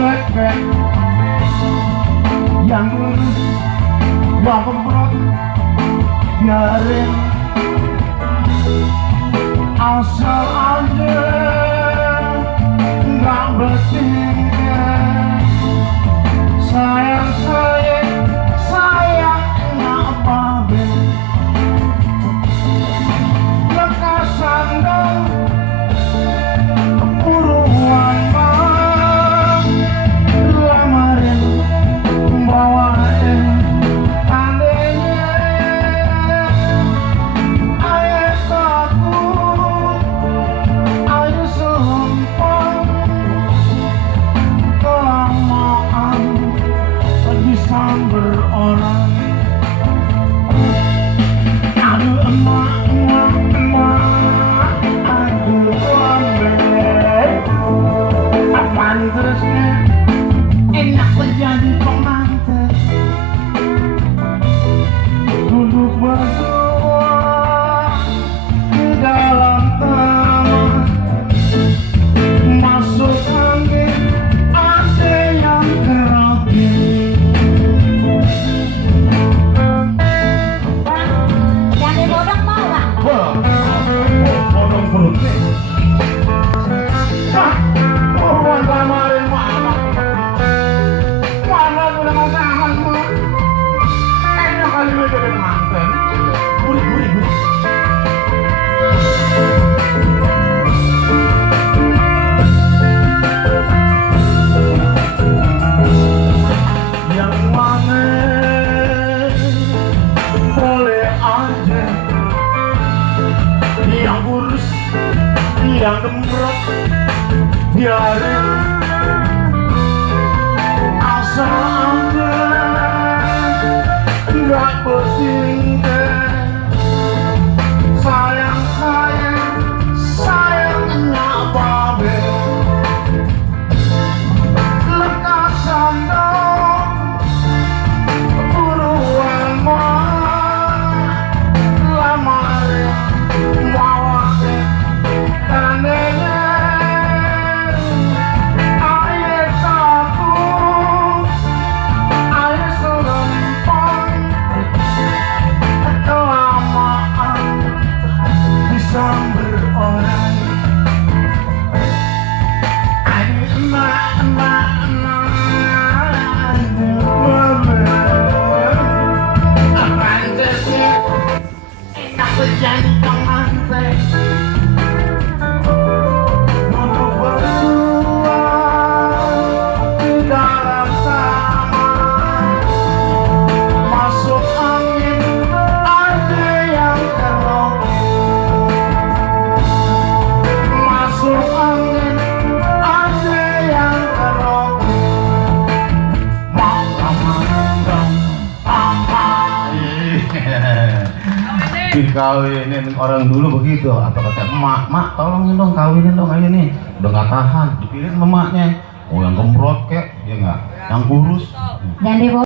leket, yang lurus, yang gembrot, biarin asal aja nggak bertingkat. Sayang apa ben lekasan dong buruan bang lamarin bawain tandanya ayah takut ayah sumpah kelamaan disamber orang. Aduh emak, aduh ambek apaan terusnya enak menjadi pengantin duduk berdua di dalam taman masuk angin ada yang kerokin. Jadi bodong mau gak? Bodong perutnya buruan kamarin mana udah masakan mah enak kali ini jadi pengantin buri yang mana boleh aja yang kurus yang gembrot biarin asal aja nggak bertingkat. Sayangnya babe lekasan dong buruan mah lamarin bawain tandanya ayah takut ayah serempang kelamaan disamber orang. Aduh emak aduh bener apaan terusnya enak menjadi pengantin duduk berdua di dalam taman masuk angin ada yang kerokin. Masuk angin ada yang kerokin. Dikawinin orang dulu begitu, apa kata emak, tolongin dong kawinin dong ayo nih, udah nggak tahan, dipilih emaknya, yang gembrot kek, ya nggak, yang kurus. Jadi